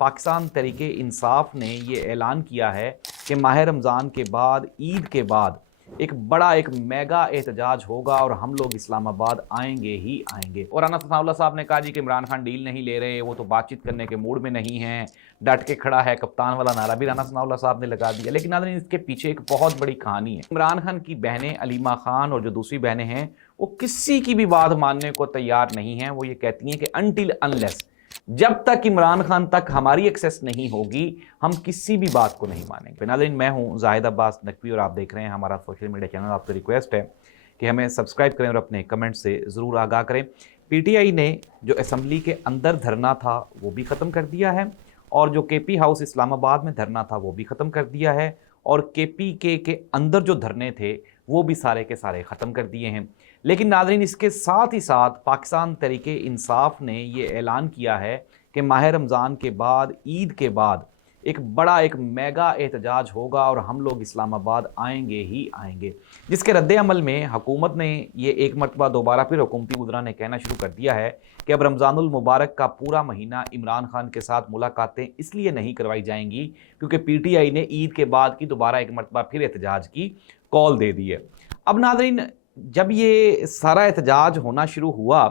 पाकिस्तान तहरीके इंसाफ ने ये ऐलान किया है कि माह रमज़ान के बाद ईद के बाद एक मेगा एहतजाज होगा और हम लोग इस्लामाबाद आएंगे ही आएंगे। और राना सनाउल्लाह साहब ने कहा जी कि इमरान खान डील नहीं ले रहे, वो तो बातचीत करने के मूड में नहीं हैं, डट के खड़ा है, कप्तान वाला नारा भी राना सनाउल्लाह साहब ने लगा दिया। लेकिन नाज़रीन, इसके पीछे एक बहुत बड़ी कहानी है। इमरान खान की बहनें अलीमा खान और जो दूसरी बहनें हैं वो किसी की भी बात मानने को तैयार नहीं हैं। वो ये कहती हैं कि अनटिल अनलेस, जब तक इमरान खान तक हमारी एक्सेस नहीं होगी, हम किसी भी बात को नहीं मानेंगे। नाज़रीन, मैं हूं जाहिद अब्बास नकवी और आप देख रहे हैं हमारा सोशल मीडिया चैनल। आपसे रिक्वेस्ट है कि हमें सब्सक्राइब करें और अपने कमेंट से ज़रूर आगाह करें। पीटीआई ने जो असम्बली के अंदर धरना था वो भी ख़त्म कर दिया है, और जो केपी हाउस इस्लामाबाद में धरना था वो भी ख़त्म कर दिया है, और केपीके के अंदर जो धरने थे वो भी सारे के सारे ख़त्म कर दिए हैं। लेकिन नाज़रीन, इसके साथ ही साथ पाकिस्तान तहरीके इंसाफ ने ये ऐलान किया है कि माह रमज़ान के बाद ईद के बाद एक मेगा एहतजाज होगा और हम लोग इस्लामाबाद आएंगे ही आएंगे। जिसके रद्द-ए-अमल में हुकूमत ने ये एक मरतबा दोबारा फिर हुकूमती वज़रा ने कहना शुरू कर दिया है कि अब रमज़ानुल मुबारक का पूरा महीना इमरान खान के साथ मुलाकातें इसलिए नहीं करवाई जाएंगी क्योंकि पीटीआई ने ईद के बाद की दोबारा एक मरतबा फिर एहतजाज की कॉल दे दी है। अब नाज़रीन, जब ये सारा एहतजाज होना शुरू हुआ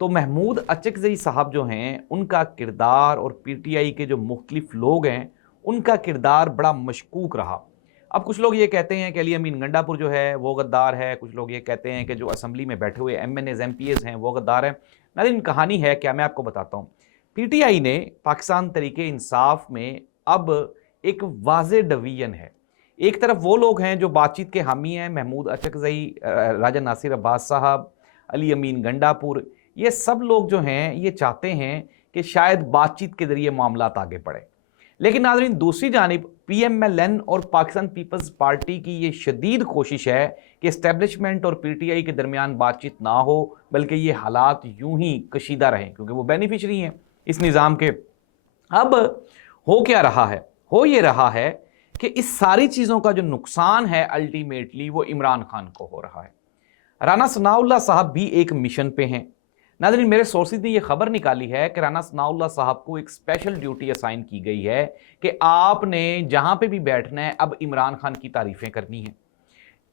तो महमूद अचकज़ई साहब जो हैं उनका किरदार और पीटीआई के जो मुख्तलिफ लोग हैं उनका किरदार बड़ा मशकूक रहा। अब कुछ लोग ये कहते हैं कि अली अमीन गंडापुर जो है वो गद्दार है, कुछ लोग ये कहते हैं कि जो असम्बली में बैठे हुए MNAs MPAs हैं वो गद्दार हैं। नाज़रीन, कहानी है क्या, मैं आपको बताता हूँ। पीटीआई ने पाकिस्तान तहरीके इंसाफ में अब एक वाज़े डिवीज़न है। एक तरफ वो लोग हैं जो बातचीत के हामी हैं, महमूद अचकज़ई, राजा नासिर अब्बास साहब, अली अमीन गंडापुर, ये सब लोग जो हैं ये चाहते हैं कि शायद बातचीत के ज़रिए मामलात आगे बढ़े। लेकिन नाज़रीन, दूसरी जानिब PMLN और पाकिस्तान पीपल्स पार्टी की ये शदीद कोशिश है कि इस्टेब्लिशमेंट और पीटीआई के दरमियान बातचीत ना हो, बल्कि ये हालात यूं ही कशीदा रहें क्योंकि वो बेनिफिशरी हैं इस निज़ाम के। अब हो क्या रहा है? हो ये रहा है कि इस सारी चीज़ों का जो नुकसान है अल्टीमेटली वो इमरान खान को हो रहा है। राना सनाउल्लाह साहब भी एक मिशन पे हैं। नाज़रीन, मेरे सोर्सेज ने यह खबर निकाली है कि राना सनाउल्लाह साहब को एक स्पेशल ड्यूटी असाइन की गई है कि आपने जहां पे भी बैठना है अब इमरान खान की तारीफ़ें करनी है।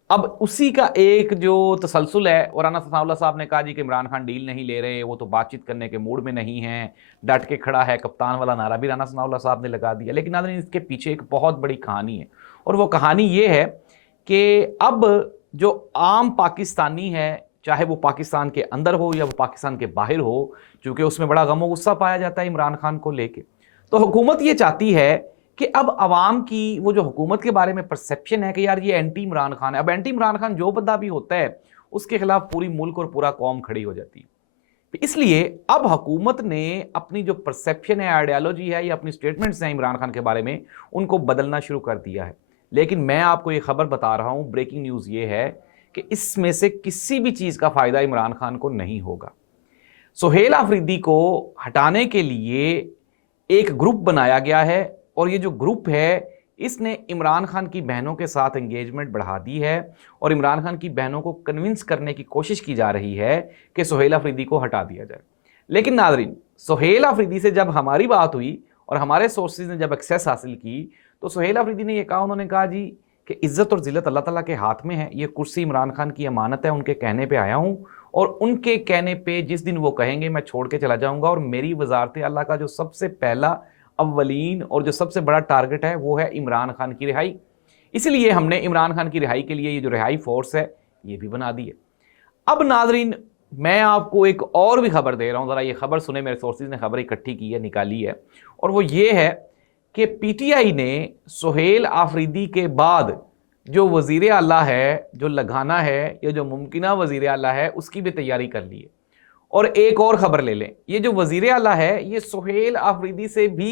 अब उसी का एक जो तसलसल है, और राना सनाउल्लाह साहब ने कहा जी कि इमरान खान डील नहीं ले रहे, वो तो बातचीत करने के मूड में नहीं हैं, डट के खड़ा है, कप्तान वाला नारा भी राना सनाउल्लाह साहब ने लगा दिया। लेकिन नाज़रीन, इसके पीछे एक बहुत बड़ी कहानी है, और वो कहानी ये है कि अब जो आम पाकिस्तानी है, चाहे वो पाकिस्तान के अंदर हो या वो पाकिस्तान के बाहर हो, चूँकि उसमें बड़ा गम व गुस्सा पाया जाता है इमरान खान को लेके, तो हुकूमत ये चाहती है कि अब आवाम की वो जो हुकूमत के बारे में परसेप्शन है कि यार ये एंटी इमरान खान है। अब एंटी इमरान खान जो बंदा भी होता है उसके खिलाफ पूरी मुल्क और पूरा कौम खड़ी हो जाती है। इसलिए अब हुकूमत ने अपनी जो परसेप्शन है, आइडियालॉजी है या अपनी स्टेटमेंट्स हैं इमरान खान के बारे में, उनको बदलना शुरू कर दिया है। लेकिन मैं आपको ये खबर बता रहा हूँ, ब्रेकिंग न्यूज़ ये है कि इसमें से किसी भी चीज़ का फ़ायदा इमरान खान को नहीं होगा। सुहेल आफरीदी को हटाने के लिए एक ग्रुप बनाया गया है, और ये जो ग्रुप है इसने इमरान खान की बहनों के साथ एंगेजमेंट बढ़ा दी है, और इमरान खान की बहनों को कन्विंस करने की कोशिश की जा रही है कि सुहेल आफरीदी को हटा दिया जाए। लेकिन नाज़रीन, सुहेल आफरीदी से जब हमारी बात हुई और हमारे सोर्सेज ने जब एक्सेस हासिल की तो सुहेल आफरीदी ने यह कहा, उन्होंने कहा जी कि इज़्ज़त और ज़िल्लत अल्लाह ताला के हाथ में है, ये कुर्सी इमरान खान की अमानत है, उनके कहने पे आया हूँ, और उनके कहने पे जिस दिन वो कहेंगे मैं छोड़ के चला जाऊँगा, और मेरी वजारत अल्लाह का जो सबसे पहला, अव्वलीन और जो सबसे बड़ा टारगेट है वो है इमरान खान की रिहाई। इसलिए हमने इमरान खान की रिहाई के लिए ये जो रिहाई फोर्स है ये भी बना दी है। अब नाज़रीन, मैं आपको एक और भी खबर दे रहा हूँ, ज़रा ये खबर सुने, मेरे सोर्सेज ने खबर इकट्ठी की है, निकाली है, और वो ये है कि पीटीआई ने सुहेल आफरीदी के बाद जो वज़ीर आला है, जो लगाना है, या जो मुमकिना वज़ीर आला है, उसकी भी तैयारी कर ली है। और एक और ख़बर ले लें, ये जो वज़ीर आला है ये सुहेल आफरीदी से भी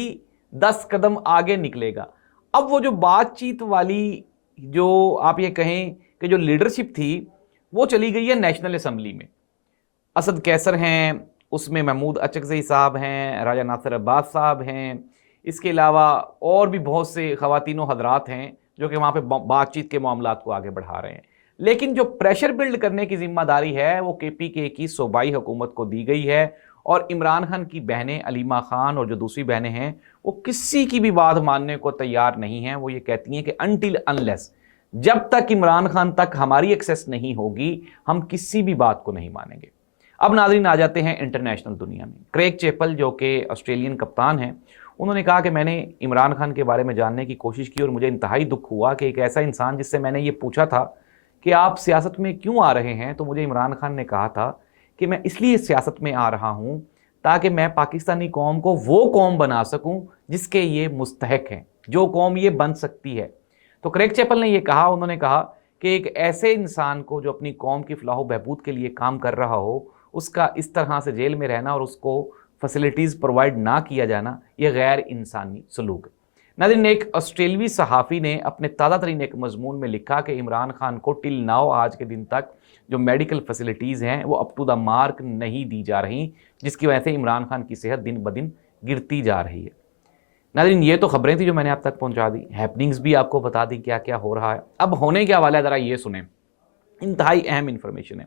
10 कदम आगे निकलेगा। अब वो जो बातचीत वाली, जो आप ये कहें कि जो लीडरशिप थी, वो चली गई है नेशनल असम्बली में। असद कैसर हैं, उसमें महमूद अचकज़ई साहब हैं, राजा नासिर अब्बास साहब हैं, इसके अलावा और भी बहुत से ख़वातीन व हज़रात हैं जो कि वहाँ पे बातचीत के मामलात को आगे बढ़ा रहे हैं। लेकिन जो प्रेशर बिल्ड करने की जिम्मेदारी है वो केपीके की सूबाई हुकूमत को दी गई है, और इमरान खान की बहनें अलीमा खान और जो दूसरी बहनें हैं وہ کسی کی بھی بات ماننے کو تیار نہیں ہیں. وہ یہ کہتی ہیں کہ انٹل انلیس، جب تک عمران خان تک ہماری ایکسیس نہیں ہوگی ہم کسی بھی بات کو نہیں مانیں گے. اب ناظرین آ جاتے ہیں انٹرنیشنل دنیا میں. کریگ چیپل جو کہ آسٹریلین کپتان ہیں، انہوں نے کہا کہ میں نے عمران خان کے بارے میں جاننے کی کوشش کی اور مجھے انتہائی دکھ ہوا کہ ایک ایسا انسان جس سے میں نے یہ پوچھا تھا کہ آپ سیاست میں کیوں آ رہے ہیں، تو مجھے عمران خان نے کہا تھا کہ میں اس لیے سیاست میں آ رہا ہوں تاکہ میں پاکستانی قوم کو وہ قوم بنا سکوں جس کے یہ مستحق ہیں، جو قوم یہ بن سکتی ہے. تو کریگ چیپل نے یہ کہا، انہوں نے کہا کہ ایک ایسے انسان کو جو اپنی قوم کی فلاح و بہبود کے لیے کام کر رہا ہو، اس کا اس طرح سے جیل میں رہنا اور اس کو فیسلٹیز پرووائڈ نہ کیا جانا، یہ غیر انسانی سلوک ہے. ناظرین، ایک آسٹریلوی صحافی نے اپنے تازہ ترین ایک مضمون میں لکھا کہ عمران خان کو ٹل ناؤ، آج کے دن تک جو میڈیکل فیسلٹیز ہیں وہ اپ ٹو دا مارک نہیں دی جا رہی، جس کی وجہ سے عمران خان کی صحت دن بدن گرتی جا رہی ہے. ناظرین، یہ تو خبریں تھیں جو میں نے آپ تک پہنچا دی، ہیپننگز بھی آپ کو بتا دی کیا کیا ہو رہا ہے. اب ہونے کیا والا ہے ذرا یہ سنیں، انتہائی اہم انفارمیشن ہے.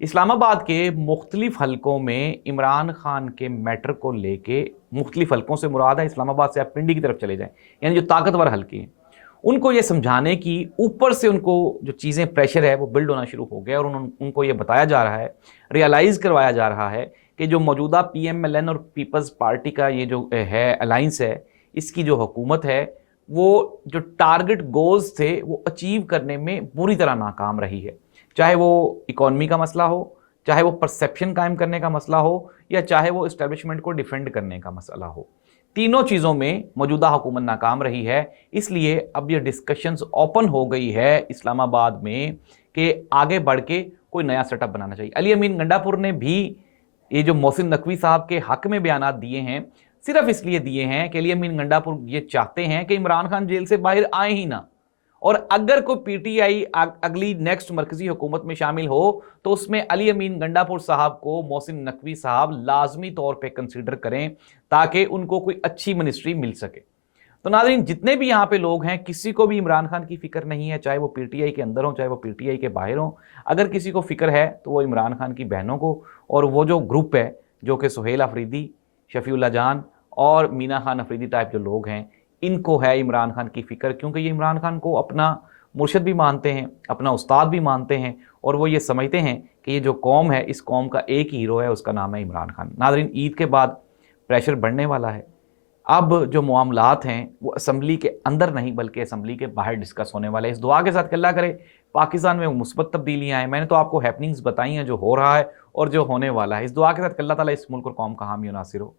اسلام آباد کے مختلف حلقوں میں عمران خان کے میٹر کو لے کے، مختلف حلقوں سے مراد ہے اسلام آباد سے آپ پنڈی کی طرف چلے جائیں، یعنی جو طاقتور حلقے ہیں، ان کو یہ سمجھانے کی اوپر سے ان کو جو چیزیں پریشر ہے وہ بلڈ ہونا شروع ہو گیا، اور ان کو یہ بتایا جا رہا ہے، ریئلائز کروایا جا رہا ہے کہ جو موجودہ پی ایم ایل این اور پیپلز پارٹی کا یہ جو ہے الائنس ہے، اس کی جو حکومت ہے، وہ جو ٹارگٹ گولز تھے وہ اچیو کرنے میں بری طرح ناکام رہی ہے. چاہے وہ اکانومی کا مسئلہ ہو، چاہے وہ پرسیپشن قائم کرنے کا مسئلہ ہو، یا چاہے وہ اسٹیبلشمنٹ کو ڈیفینڈ کرنے کا مسئلہ ہو، تینوں چیزوں میں موجودہ حکومت ناکام رہی ہے. اس لیے اب یہ ڈسکشنز اوپن ہو گئی ہے اسلام آباد میں کہ آگے بڑھ کے کوئی نیا سیٹ اپ بنانا چاہیے. علی امین گنڈا پور نے بھی یہ جو محسن نقوی صاحب کے حق میں بیانات دیے ہیں، صرف اس لیے دیے ہیں کہ علی امین گنڈا پور یہ چاہتے ہیں کہ عمران خان جیل سے باہر آئے ہی نہ، اور اگر کوئی پی ٹی آئی اگلی نیکسٹ مرکزی حکومت میں شامل ہو تو اس میں علی امین گنڈا پور صاحب کو محسن نقوی صاحب لازمی طور پہ کنسیڈر کریں تاکہ ان کو کوئی اچھی منسٹری مل سکے. تو ناظرین، جتنے بھی یہاں پہ لوگ ہیں، کسی کو بھی عمران خان کی فکر نہیں ہے، چاہے وہ پی ٹی آئی کے اندر ہوں، چاہے وہ پی ٹی آئی کے باہر ہوں. اگر کسی کو فکر ہے تو وہ عمران خان کی بہنوں کو، اور وہ جو گروپ ہے جو کہ سہیل افریدی، شفیع اللہ جان اور مینا خان افریدی ٹائپ جو لوگ ہیں، ان کو ہے عمران خان کی فکر، کیونکہ یہ عمران خان کو اپنا مرشد بھی مانتے ہیں، اپنا استاد بھی مانتے ہیں، اور وہ یہ سمجھتے ہیں کہ یہ جو قوم ہے، اس قوم کا ایک ہی ہیرو ہے، اس کا نام ہے عمران خان. ناظرین، عید کے بعد پریشر بڑھنے والا ہے. اب جو معاملات ہیں وہ اسمبلی کے اندر نہیں بلکہ اسمبلی کے باہر ڈسکس ہونے والے ہیں. اس دعا کے ساتھ کہ اللہ کرے پاکستان میں مثبت تبدیلیاں آئیں. میں نے تو آپ کو ہیپننگز بتائی ہیں جو ہو رہا ہے اور جو ہونے والا ہے. اس دعا کے ساتھ کہ اللہ تعالیٰ اس ملک اور قوم کا حامی و ناصر ہو.